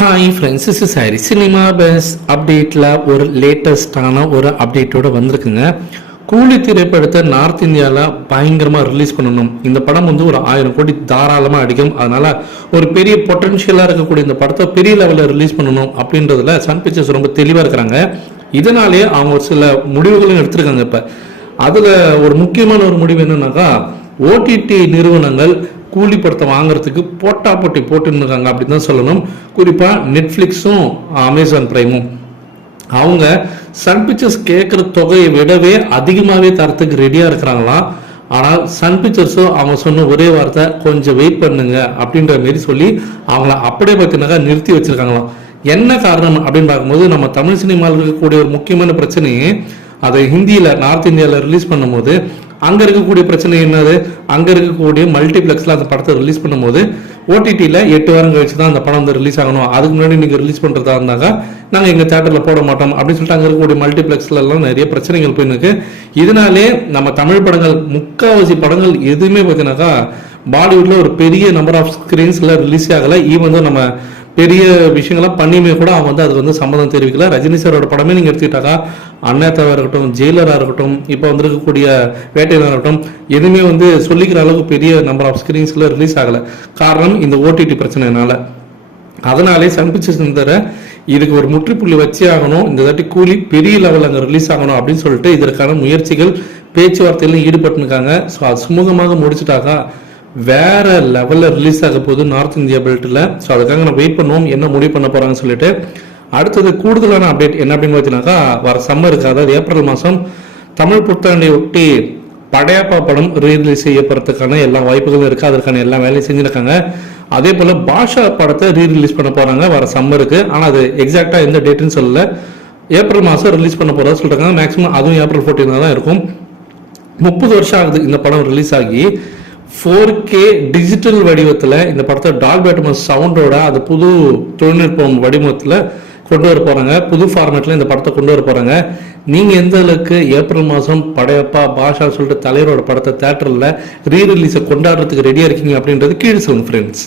Hi friends, இஸ் சாரி cinema பெஸ் அப்டேட்டில் ஒரு லேட்டஸ்டான ஒரு அப்டேட்டோடு வந்திருக்குங்க. கூலி திரைப்படத்தை நார்த் இந்தியாவில் பயங்கரமாக ரிலீஸ் பண்ணணும். இந்த படம் வந்து ஒரு 1000 கோடி தாராளமாக அடிக்கும். அதனால் ஒரு பெரிய பொட்டன்ஷியலாக இருக்கக்கூடிய இந்த படத்தை பெரிய லெவலில் ரிலீஸ் பண்ணணும் அப்படின்றதுல சன் பிக்சர்ஸ் ரொம்ப தெளிவாக இருக்கிறாங்க. இதனாலே அவங்க ஒரு சில முடிவுகளும் எடுத்திருக்காங்க. இப்போ அதில் ஒரு முக்கியமான ஒரு முடிவு என்னன்னாக்கா, ஓடிடி நிறுவனங்கள் கூலி படத்தை வாங்குறதுக்கு போட்டி போட்டுன்னு இருக்காங்க அப்படின்னு தான் சொல்லணும். குறிப்பாக நெட்ஃப்ளிக்ஸும் அமேசான் பிரைமும் அவங்க சன் பிக்சர்ஸ் கேட்குற தொகையை விடவே அதிகமாகவே தரத்துக்கு ரெடியாக இருக்கிறாங்களாம். ஆனால் சன் பிக்சர்ஸும் அவங்க சொன்ன ஒரே வார்த்தை கொஞ்சம் வெயிட் பண்ணுங்க அப்படின்ற மாரி சொல்லி அவங்கள அப்படியே பார்த்தீங்கன்னாக்கா நிறுத்தி வச்சிருக்காங்களாம். என்ன காரணம் அப்படின்னு பார்க்கும்போது, நம்ம தமிழ் சினிமாவில் இருக்கக்கூடிய ஒரு முக்கியமான பிரச்சனையே அதை ஹிந்தியில் நார்த் இந்தியாவில் ரிலீஸ் பண்ணும்போது அங்கே இருக்கக்கூடிய பிரச்சனை என்னது, அங்கே இருக்கக்கூடிய மல்டிப்ளெக்ஸில் அந்த படத்தை ரிலீஸ் பண்ணும்போது ஓடிடியில் 8 வாரம் கழிச்சு தான் அந்த படம் வந்து ரிலீஸ் ஆகணும். அதுக்கு முன்னாடி நீங்கள் ரிலீஸ் பண்ணுறதா இருந்தாக்கா நாங்கள் எங்கள் தேட்டரில் போட மாட்டோம் அப்படின்னு சொல்லிட்டு அங்கே இருக்கக்கூடிய மல்டிப்ளெக்ஸ்லாம் நிறைய பிரச்சனைகள் போயிருக்கு. இதனாலே நம்ம தமிழ் படங்கள் முக்கால்வாசி படங்கள் எதுவுமே பார்த்தீங்கன்னாக்கா பாலிவுட்டில் ஒரு பெரிய நம்பர் ஆஃப் ஸ்க்ரீன்ஸில் ரிலீஸ் ஆகலை. ஈவன் வந்து நம்ம பெரிய விஷயங்கள்லாம் பண்ணியுமே கூட அவங்க வந்து அதுக்கு வந்து சம்மதம் தெரிவிக்கல. ரஜினி சாரோட படமே நீங்கள் எடுத்துக்கிட்டாக்கா அண்ணாத்தாவாக இருக்கட்டும், ஜெயிலராக இருக்கட்டும், இப்போ வந்திருக்கக்கூடிய வேட்டையனாக இருக்கட்டும், எதுவுமே வந்து சொல்லிக்கிற அளவுக்கு பெரிய நம்பர் ஆஃப் ஸ்க்ரீன்ஸில் ரிலீஸ் ஆகலை. காரணம் இந்த ஓடிடி பிரச்சனைனால. அதனாலே சன் பிக்சர்ஸ் தவிர இதுக்கு ஒரு முற்றுப்புள்ளி வச்சே ஆகணும், இந்த தாட்டி கூலி பெரிய லெவலில் அங்கே ரிலீஸ் ஆகணும் அப்படின்னு சொல்லிட்டு இதற்கான முயற்சிகள் பேச்சுவார்த்தையிலும் ஈடுபட்டுருக்காங்க. ஸோ அது சுமூகமாக முடிச்சுட்டாக்கா வேற லெவலில் ரிலீஸ் ஆக போகுது நார்த் இந்தியா பெல்ட்டில். ஸோ அதுக்காக நான் வெயிட் பண்ணுவோம் என்ன முடிவு பண்ண போகிறாங்கன்னு சொல்லிட்டு. அடுத்தது கூடுதலான அப்டேட் என்ன அப்படின்னு பார்த்தீங்கன்னாக்கா, வர சம்மருக்கு, அதாவது ஏப்ரல் மாதம் தமிழ் புத்தாண்டை ஒட்டி படையப்பா படம் ரீரிலீஸ் செய்யப்படுறதுக்கான எல்லா வாய்ப்புகளும் இருக்குது. அதற்கான எல்லா வேலையும் செஞ்சுருக்காங்க. அதே போல் பாஷா படத்தை ரீரிலீஸ் பண்ண போகிறாங்க வர சம்மருக்கு. ஆனால் அது எக்ஸாக்டாக எந்த டேட்டுன்னு சொல்லலை. ஏப்ரல் மாதம் ரிலீஸ் பண்ண போகிறதா சொல்கிறாங்க. மேக்ஸிமம் அதுவும் ஏப்ரல் 14 தான் இருக்கும். 30 வருஷம் ஆகுது இந்த படம் ரிலீஸ் ஆகி. 4K டிஜிட்டல் வடிவத்தில் இந்த படத்தை டால்பி அட்மாஸ் சவுண்டோட அது புது தொழில்நுட்பம் வடிவத்தில் கொண்டு வர போகிறாங்க. புது ஃபார்மேட்டில் இந்த படத்தை கொண்டு வர போகிறாங்க. நீங்கள் எந்த அளவுக்கு ஏப்ரல் மாதம் படையப்பா பாஷா சொல்லிட்டு தலைவரோட படத்தை தேட்டரில் ரீரிலீஸை கொண்டாடுறதுக்கு ரெடியாக இருக்கீங்க அப்படின்றது கீழே சொல்லுங்க ஃப்ரெண்ட்ஸ்.